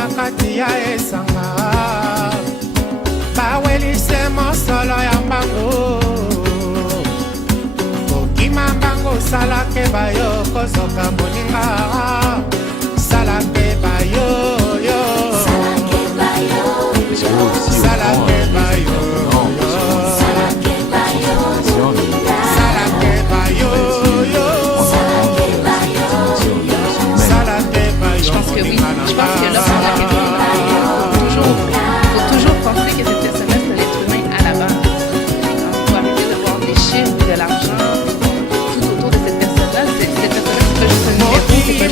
na kati ya esanga bawelise mosolo ya mbango kokima mbango salake bayo kozoka moninga salake bayo yo salake bayo salake bayo Je pense que lorsqu'on a quelqu'un, faut toujours penser que cette personne-là, c'est un être humain à la base. Il faut arrêter de voir des chiffres, de l'argent, tout autour de cette personne-là. Cette personne-là, c'est pas juste un numéro, c'est pas juste un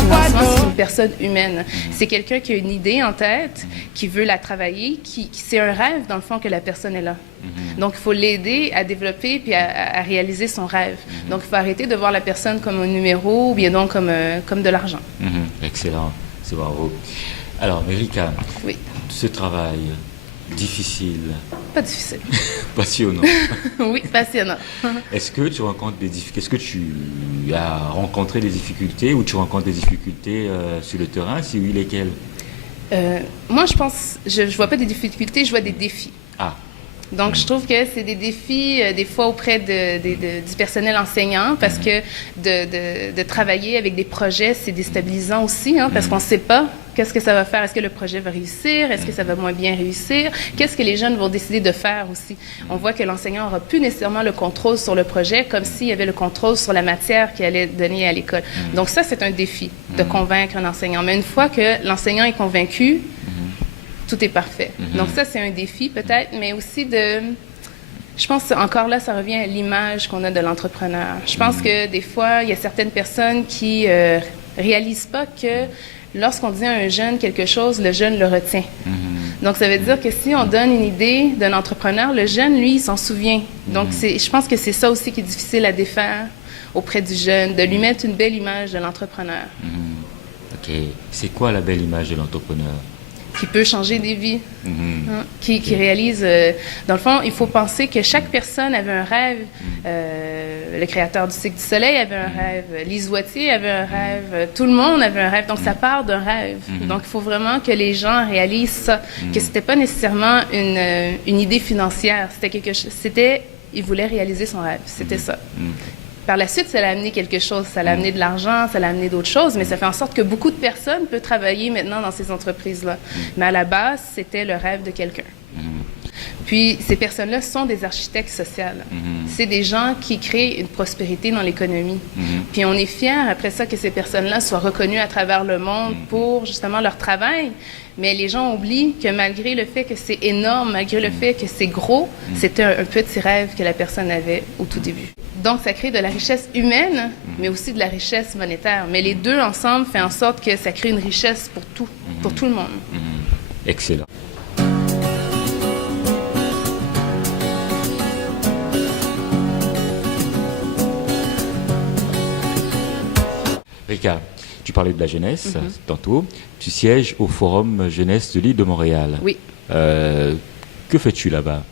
financement, c'est une personne humaine. C'est quelqu'un qui a une idée en tête, qui veut la travailler, c'est un rêve, dans le fond, que la personne est là. Donc, il faut l'aider à développer puis à réaliser son rêve. Donc, il faut arrêter de voir la personne comme un numéro ou bien donc comme de l'argent. Excellent, c'est bravo. Alors, Mérika, oui. Ce travail difficile. Pas difficile. Passionnant. Oui, passionnant. Est-ce que tu rencontres des difficultés? Est-ce que tu as rencontré des difficultés ou tu rencontres des difficultés sur le terrain? Si oui, lesquelles? Moi, je pense, je vois pas des difficultés, je vois des défis. Ah. Donc, je trouve que c'est des défis, des fois, auprès du personnel enseignant, parce que de travailler avec des projets, c'est déstabilisant aussi, hein, parce qu'on ne sait pas qu'est-ce que ça va faire. Est-ce que le projet va réussir? Est-ce que ça va moins bien réussir? Qu'est-ce que les jeunes vont décider de faire aussi? On voit que l'enseignant n'aura plus nécessairement le contrôle sur le projet, comme s'il y avait le contrôle sur la matière qu'il allait donner à l'école. Donc, ça, c'est un défi, de convaincre un enseignant. Mais une fois que l'enseignant est convaincu, tout est parfait. Donc ça, c'est un défi peut-être, mais aussi je pense encore là, ça revient à l'image qu'on a de l'entrepreneur. Je pense que des fois, il y a certaines personnes qui réalisent pas que lorsqu'on dit à un jeune quelque chose, le jeune le retient. Donc ça veut dire que si on donne une idée d'un entrepreneur, le jeune, lui, il s'en souvient. Donc je pense que c'est ça aussi qui est difficile à défaire auprès du jeune, de lui mettre une belle image de l'entrepreneur. OK. C'est quoi la belle image de l'entrepreneur? Qui peut changer des vies, qui réalise... dans le fond, il faut penser que chaque personne avait un rêve. Le créateur du Cycle du Soleil avait un rêve. Lise Wattier avait un rêve. Tout le monde avait un rêve. Donc, ça part d'un rêve. Donc, il faut vraiment que les gens réalisent ça, que c'était pas nécessairement une idée financière. C'était quelque chose... Il voulait réaliser son rêve. C'était ça. Par la suite, ça l'a amené quelque chose. Ça l'a amené de l'argent, ça l'a amené d'autres choses, mais ça fait en sorte que beaucoup de personnes peuvent travailler maintenant dans ces entreprises-là. Mais à la base, c'était le rêve de quelqu'un. Puis, ces personnes-là sont des architectes sociaux. C'est des gens qui créent une prospérité dans l'économie. Puis, on est fiers, après ça, que ces personnes-là soient reconnues à travers le monde pour, justement, leur travail. Mais les gens oublient que malgré le fait que c'est énorme, malgré le fait que c'est gros, c'était un petit rêve que la personne avait au tout début. Donc, ça crée de la richesse humaine, mais aussi de la richesse monétaire. Mais les deux ensemble font en sorte que ça crée une richesse pour tout le monde. Excellent. Rika, tu parlais de la jeunesse tantôt. Tu sièges au Forum Jeunesse de l'île de Montréal. Oui. Que fais-tu là-bas?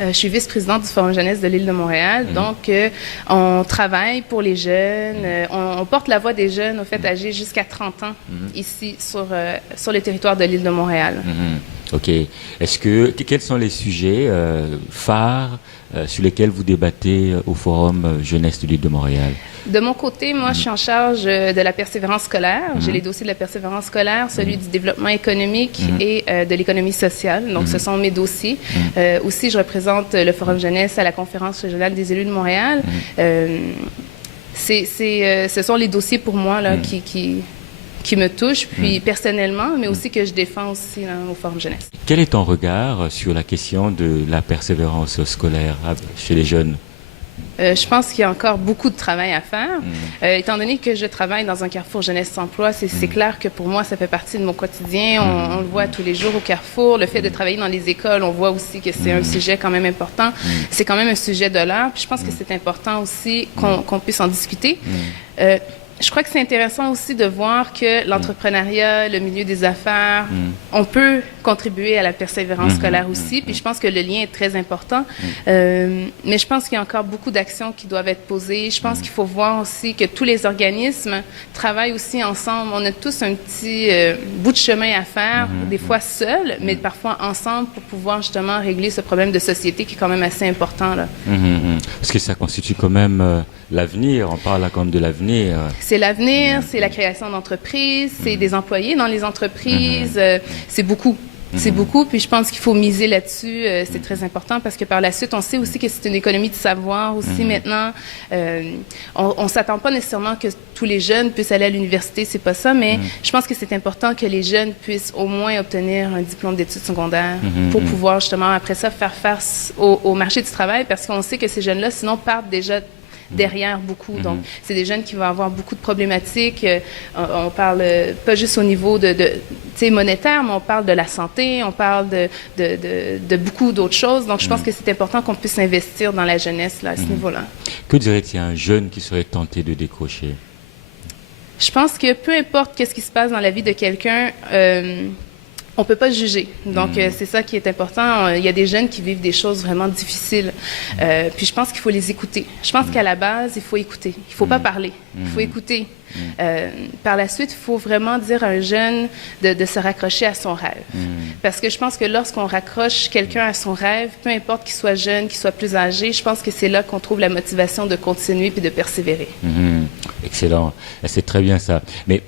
Je suis vice-présidente du Forum Jeunesse de l'île de Montréal. Donc, on travaille pour les jeunes. On porte la voix des jeunes, au fait, âgés jusqu'à 30 ans, ici, sur le territoire de l'île de Montréal. OK. Quels sont les sujets phares sur lesquels vous débattez au Forum Jeunesse de l'île de Montréal? De mon côté, moi, je suis en charge de la persévérance scolaire. J'ai les dossiers de la persévérance scolaire, celui du développement économique et de l'économie sociale. Donc, ce sont mes dossiers. Aussi, je représente le Forum Jeunesse à la Conférence régionale des élus de Montréal. Ce sont les dossiers pour moi là, qui me touchent, puis personnellement, mais aussi que je défends aussi là, au Forum Jeunesse. Quel est ton regard sur la question de la persévérance scolaire chez les jeunes? Je pense qu'il y a encore beaucoup de travail à faire. Étant donné que je travaille dans un carrefour jeunesse-emploi, c'est clair que pour moi, ça fait partie de mon quotidien. On le voit tous les jours au carrefour. Le fait de travailler dans les écoles, on voit aussi que c'est un sujet quand même important. C'est quand même un sujet de l'heure. Puis je pense que c'est important aussi qu'on puisse en discuter. Je crois que c'est intéressant aussi de voir que l'entrepreneuriat, le milieu des affaires, on peut contribuer à la persévérance scolaire aussi. Puis je pense que le lien est très important. Mais je pense qu'il y a encore beaucoup d'actions qui doivent être posées. Je pense qu'il faut voir aussi que tous les organismes travaillent aussi ensemble. On a tous un petit bout de chemin à faire, des fois seuls, mais parfois ensemble pour pouvoir justement régler ce problème de société qui est quand même assez important, là. Parce que ça constitue quand même l'avenir. On parle là quand même de l'avenir. C'est l'avenir, c'est la création d'entreprises, c'est des employés dans les entreprises, c'est beaucoup. C'est beaucoup, puis je pense qu'il faut miser là-dessus. C'est très important parce que par la suite, on sait aussi que c'est une économie de savoir aussi maintenant. On s'attend pas nécessairement que tous les jeunes puissent aller à l'université, c'est pas ça, mais je pense que c'est important que les jeunes puissent au moins obtenir un diplôme d'études secondaires pour pouvoir justement après ça faire face au marché du travail parce qu'on sait que ces jeunes-là sinon partent déjà derrière beaucoup. Donc, c'est des jeunes qui vont avoir beaucoup de problématiques. On parle pas juste au niveau de monétaire, mais on parle de la santé, on parle de beaucoup d'autres choses. Donc, je pense que c'est important qu'on puisse investir dans la jeunesse là, à ce niveau-là. Que dirais-tu à un jeune qui serait tenté de décrocher? Je pense que peu importe qu'est-ce qui se passe dans la vie de quelqu'un, on peut pas juger. Donc, c'est ça qui est important. Il y a des jeunes qui vivent des choses vraiment difficiles. Puis, je pense qu'il faut les écouter. Je pense qu'à la base, il faut écouter. Il faut pas parler. Il faut écouter. Par la suite, il faut vraiment dire à un jeune de se raccrocher à son rêve. Parce que je pense que lorsqu'on raccroche quelqu'un à son rêve, peu importe qu'il soit jeune, qu'il soit plus âgé, je pense que c'est là qu'on trouve la motivation de continuer puis de persévérer. Excellent. C'est très bien ça. Mais